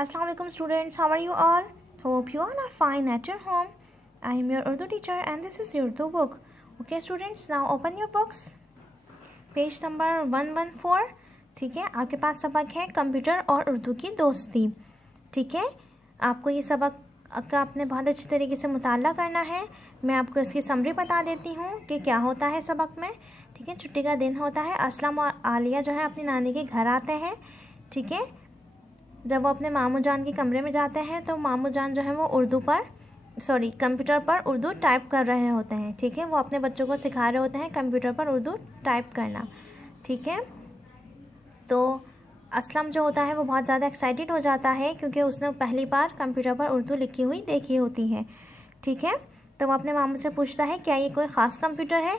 Assalamu alaikum students, how are you all? Hope you all are fine at your home. I am your Urdu teacher and this is your Urdu book. Okay students, now open your books. Page number 114. ठीक है, आपके पास सबक है computer और उर्दू की दोस्ती. ठीक है, आपको ये सबक का आपने बहुत अच्छी तरीके से मुताला करना है. मैं आपको इसकी समरी बता देती हूँ कि क्या होता है सबक में. ठीक है, छुट्टी का दिन होता है. असलम और आलिया जो है अपनी नानी के घर आते हैं. ठीक है, जब वो अपने मामू जान के कमरे में जाते हैं तो मामू जान जो है वो कंप्यूटर पर उर्दू टाइप कर रहे होते हैं. ठीक है, वो अपने बच्चों को सिखा रहे होते हैं कंप्यूटर पर उर्दू टाइप करना. ठीक है, तो असलम जो होता है वो बहुत ज़्यादा एक्साइटेड हो जाता है क्योंकि उसने पहली बार कंप्यूटर पर उर्दू लिखी हुई देखी होती है. ठीक है, तो वो अपने मामू से पूछता है क्या ये कोई ख़ास कंप्यूटर है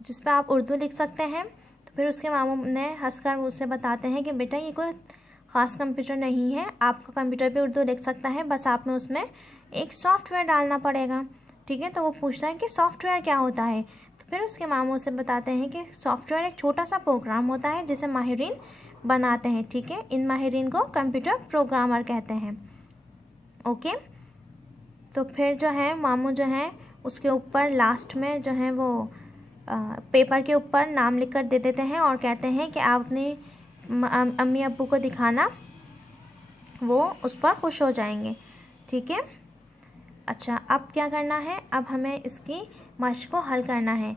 जिस पर आप उर्दू लिख सकते हैं. तो फिर उसके मामू ने हंसकर उससे बताते हैं कि बेटा ये कोई ख़ास कंप्यूटर नहीं है, आपका कंप्यूटर पे उर्दू लिख सकता है, बस आप में उसमें एक सॉफ्टवेयर डालना पड़ेगा. ठीक है, तो वो पूछता है कि सॉफ्टवेयर क्या होता है. तो फिर उसके मामू से बताते हैं कि सॉफ्टवेयर एक छोटा सा प्रोग्राम होता है जिसे माहिरीन बनाते हैं. ठीक है, इन माहिरीन को कंप्यूटर प्रोग्रामर कहते हैं. ओके, तो फिर जो है मामू जो है उसके ऊपर लास्ट में जो है वो पेपर के ऊपर नाम लिख कर दे देते हैं और कहते हैं कि आप अपनी अम्मी अब्बू को दिखाना, वो उस पर खुश हो जाएंगे. ठीक है, अच्छा अब क्या करना है, अब हमें इसकी मश्क को हल करना है.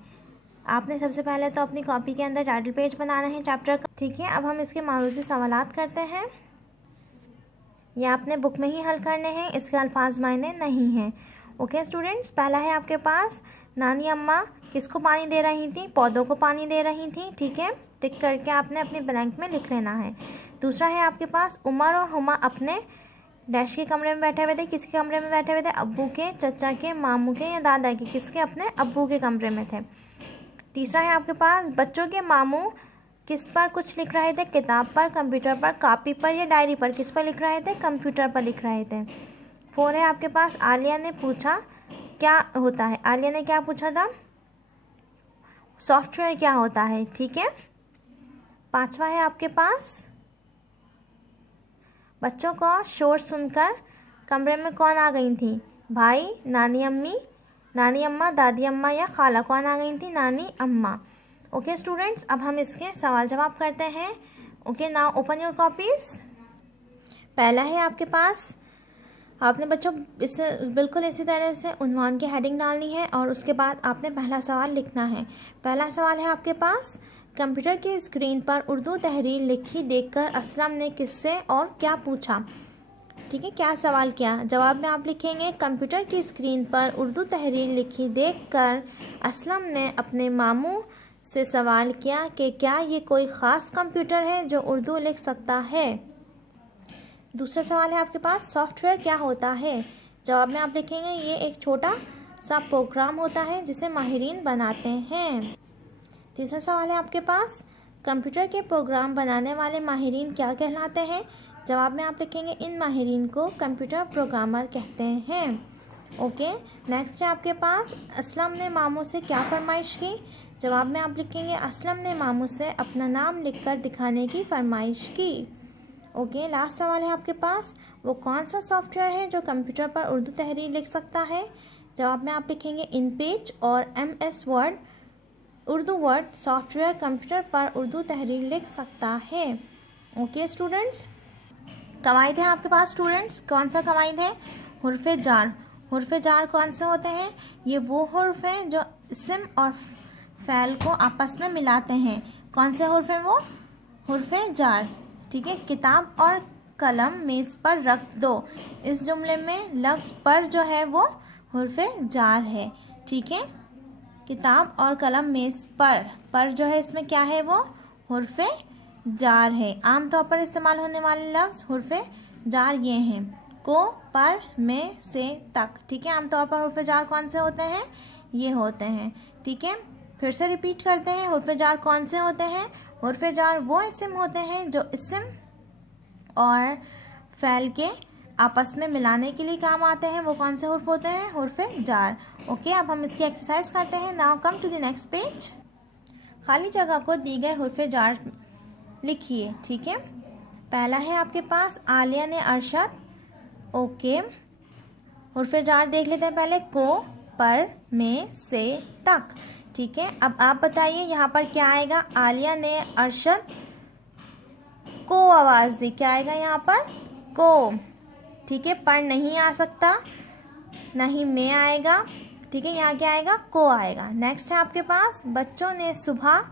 आपने सबसे पहले तो अपनी कॉपी के अंदर टाइटल पेज बनाना है चैप्टर का. ठीक है, अब हम इसके मारूजी सवालात करते हैं. ये आपने बुक में ही हल करने हैं, इसके अल्फाज मायने नहीं हैं. ओके स्टूडेंट्स, पहला है आपके पास नानी अम्मा किसको पानी दे रही थी, पौधों को पानी दे रही थी. ठीक है, टिक करके आपने अपने ब्लैंक में लिख लेना है. दूसरा है आपके पास उमर और हुमा अपने डैश के कमरे में बैठे हुए थे. किसके कमरे में बैठे हुए थे, अब्बू के, चचा के, मामू के या दादा के. किसके, अपने अब्बू के कमरे में थे. तीसरा है आपके पास बच्चों के मामू किस पर कुछ लिख रहे थे, किताब पर, कंप्यूटर पर, कॉपी पर या डायरी पर. किस पर लिख रहे थे, कंप्यूटर पर लिख रहे थे. 4 है आपके पास आलिया ने पूछा क्या होता है. आलिया ने क्या पूछा था, सॉफ्टवेयर क्या होता है. ठीक है, 5वां है आपके पास बच्चों को शोर सुनकर कमरे में कौन आ गई थी, भाई, नानी अम्मा, दादी अम्मा या खाला. कौन आ गई थी, नानी अम्मा. ओके स्टूडेंट्स, अब हम इसके सवाल जवाब करते हैं. Okay, now open your copies. पहला है आपके पास, आपने बच्चों इसे बिल्कुल इसी तरह से उन्वान की हेडिंग डालनी है और उसके बाद आपने पहला सवाल लिखना है. पहला सवाल है आपके पास, कंप्यूटर की स्क्रीन पर उर्दू तहरीर लिखी देखकर असलम ने किससे और क्या पूछा. ठीक है, क्या सवाल किया. जवाब में आप लिखेंगे कंप्यूटर की स्क्रीन पर उर्दू तहरीर लिखी देखकर असलम ने अपने मामू से सवाल किया कि क्या ये कोई ख़ास कंप्यूटर है जो उर्दू लिख सकता है. दूसरा सवाल है आपके पास, सॉफ्टवेयर क्या होता है. जवाब में आप लिखेंगे ये एक छोटा सा प्रोग्राम होता है जिसे माहिरीन बनाते हैं. तीसरा सवाल है आपके पास, कंप्यूटर के प्रोग्राम बनाने वाले माहिरीन क्या कहलाते हैं. जवाब में आप लिखेंगे इन माहिरीन को कंप्यूटर प्रोग्रामर कहते हैं. ओके, नेक्स्ट है आपके पास, असलम ने मामू से क्या फरमाइश की. जवाब में आप लिखेंगे असलम ने मामू से अपना नाम लिखकर दिखाने की फरमाइश की. ओके, लास्ट सवाल है आपके पास, वो कौन सा सॉफ्टवेयर है जो कंप्यूटर पर उर्दू तहरीर लिख सकता है. जवाब में आप लिखेंगे InPage और MS Word Urdu word software computer पर उर्दू तहरीर लिख सकता है. ओके स्टूडेंट्स, कवायद है आपके पास. स्टूडेंट्स, कौन सा कवायद है, हुर्फ़े जार. हुर्फ़े जार कौन से होते हैं, ये वो हुर्फ़ हैं जो इस्म और फ़ैल को आपस में मिलाते हैं. कौन से हुर्फ़ हैं वो, हुर्फ़े जार. ठीक है, किताब और कलम मेज़ पर रख दो. इस जुमले में लफ्ज़ पर जो है वो हुर्फ़े जार है. ठीक है, किताब और कलम मेज़ पर जो है इसमें क्या है, वो हुर्फ़े जार है. आमतौर पर इस्तेमाल होने वाले लफ्ज़ हुर्फ़े जार ये हैं, को, पर, में, से, तक. ठीक है, आमतौर पर हुर्फ़े जार कौन से होते हैं, ये होते हैं. ठीक है, फिर से रिपीट करते हैं, हुर्फ़े जार कौन से होते हैं. हुर्फ़े जार वो इस्म होते हैं जो इस्म और फ़ैल के आपस में मिलाने के लिए काम आते हैं. वो कौन से हुर्फ होते हैं, हुर्फ़े जार. ओके, अब हम इसकी एक्सरसाइज करते हैं. Now come to the next page. खाली जगह को दी गए हुर्फ़े जार लिखिए. ठीक है, पहला है आपके पास आलिया ने अरशद, ओके। हुर्फ़े जार देख लेते हैं पहले, को, पर, में, से, तक, ठीक है। अब आप बताइए यहाँ पर क्या आएगा। आलिया ने अरशद को आवाज़ दी, क्या आएगा यहाँ पर, को, ठीक है। पर नहीं आ सकता, नहीं में आएगा, ठीक है। यहाँ क्या आएगा, को आएगा। नेक्स्ट है आपके पास, बच्चों ने सुबह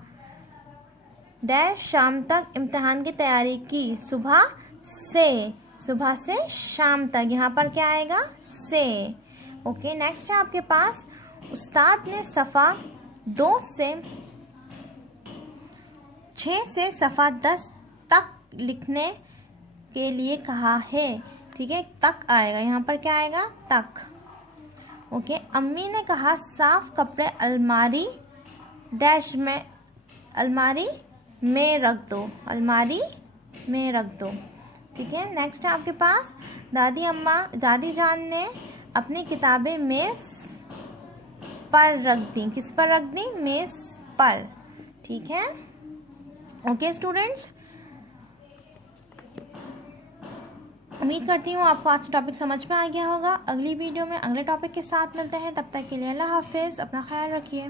डैश शाम तक इम्तिहान की तैयारी की, सुबह से शाम तक, यहाँ पर क्या आएगा, से, ओके। नेक्स्ट है आपके पास, उस्ताद ने सफ़ा 6 से सफ़ा 10 तक लिखने के लिए कहा है, ठीक है। तक आएगा, यहाँ पर क्या आएगा, तक, ओके। अम्मी ने कहा साफ कपड़े अलमारी डैश में, अलमारी में रख दो, अलमारी में रख दो, ठीक है। नेक्स्ट है आपके पास, दादी जान ने अपनी किताबें मेज़ पर रख दी, किस पर रख दी, मेज़ पर, ठीक है, ओके स्टूडेंट्स। उम्मीद करती हूँ आपको आज का टॉपिक समझ में आ गया होगा। अगली वीडियो में अगले टॉपिक के साथ मिलते हैं, तब तक के लिए अल्लाह हाफिज़, अपना ख्याल रखिए।